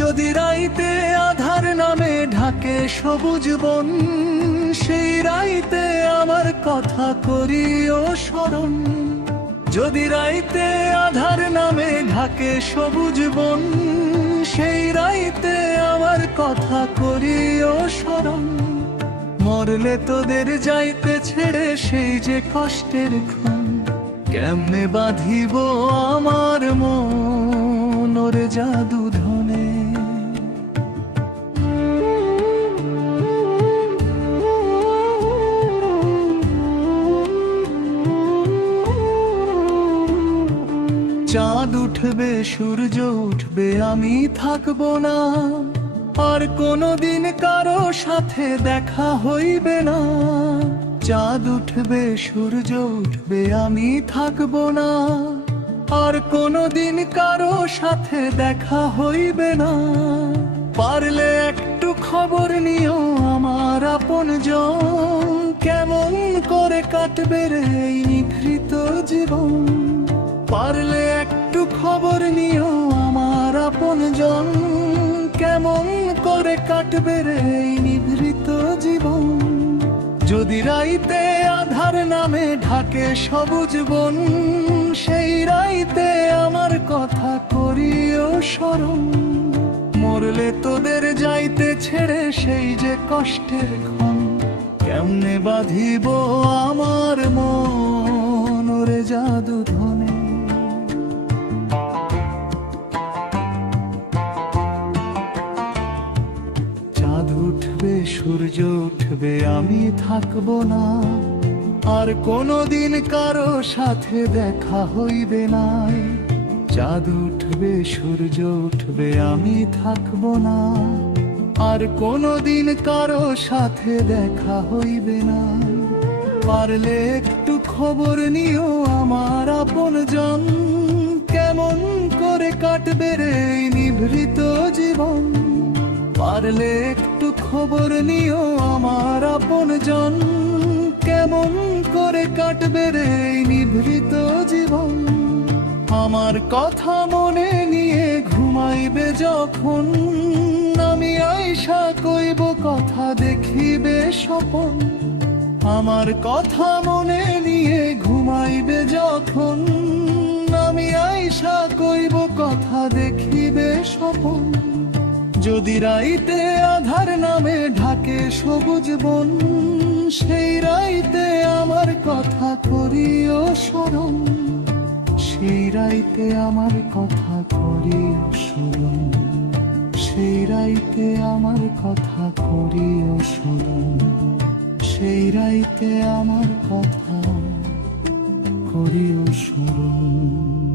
যদি রাইতে আধার নামে ঢাকে সবুজ বন, সেই রাইতে আমার কথা করিও স্মরণ। যদি রাইতে আধার নামে ঢাকে সবুজ বন, সেই রাইতে আমার কথা করিও স্মরণ। মরলে তোদের যাইতে ছেড়ে সেই যে কষ্টের ক্ষণ, কেমনে বাঁধিব আমার মন ওরে জাদু ধনে। চাঁদ উঠবে সূর্য উঠবে আমি থাকবো না, আর কোনোদিন কারো সাথে দেখা হইবে না। চাঁদ উঠবে সূর্য উঠবে আমি থাকবো না, আর কোনোদিন কারো সাথে দেখা হইবে না। পারলে একটু খবর নিও আমার আপনজন, কেমন করে কাটবে রে এই নিভৃত জীবন। পারলে একটু খবর নিও আমার আপনজন, কেমন করে কাটবে রে এই নিভৃত জীবন। যদি রাইতে আধার নামে ঢাকে সবুজ বন, সেই রাইতে আমার কথা করিও স্মরণ। মরলে তোদের যাইতে ছেড়ে সেই যে কষ্টের ক্ষণ, কেমনে বাঁধিব আমার মন ওরে জাদু ধনে। চাঁদ উঠবে সূর্য উঠবে আমি থাকবো না, আর কোনোদিন কারো সাথে দেখা হইবে না। চাঁদ উঠবে সূর্য উঠবে আমি থাকবো না, আর কোনোদিন কারো সাথে দেখা হইবে না। পারলে একটু খবর নিও আমার আপনজন, কেমন করে কাটবে রে এই নিভৃত জীবন। পারলে একটু খবর নিও আমার আপনজন, কেমন করে কাটবে রে এই নিভৃত জীবন। আমার কথা মনে নিয়ে ঘুমাইবে যখন, আমি আইসা কইব কথা দেখিবে স্বপন। আমার কথা মনে নিয়ে ঘুমাইবে যখন, আমি আইসা কইব কথা দেখিবে স্বপন। যদি রাইতে আধার নামে ঢাকে সবুজ বন, সেই রাইতে আমার কথা করিও স্মরণ। সেই রাইতে আমার কথা করিও স্মরণ। সেই রাইতে আমার কথা করিও স্মরণ। সেই রাইতে আমার কথা করিও স্মরণ।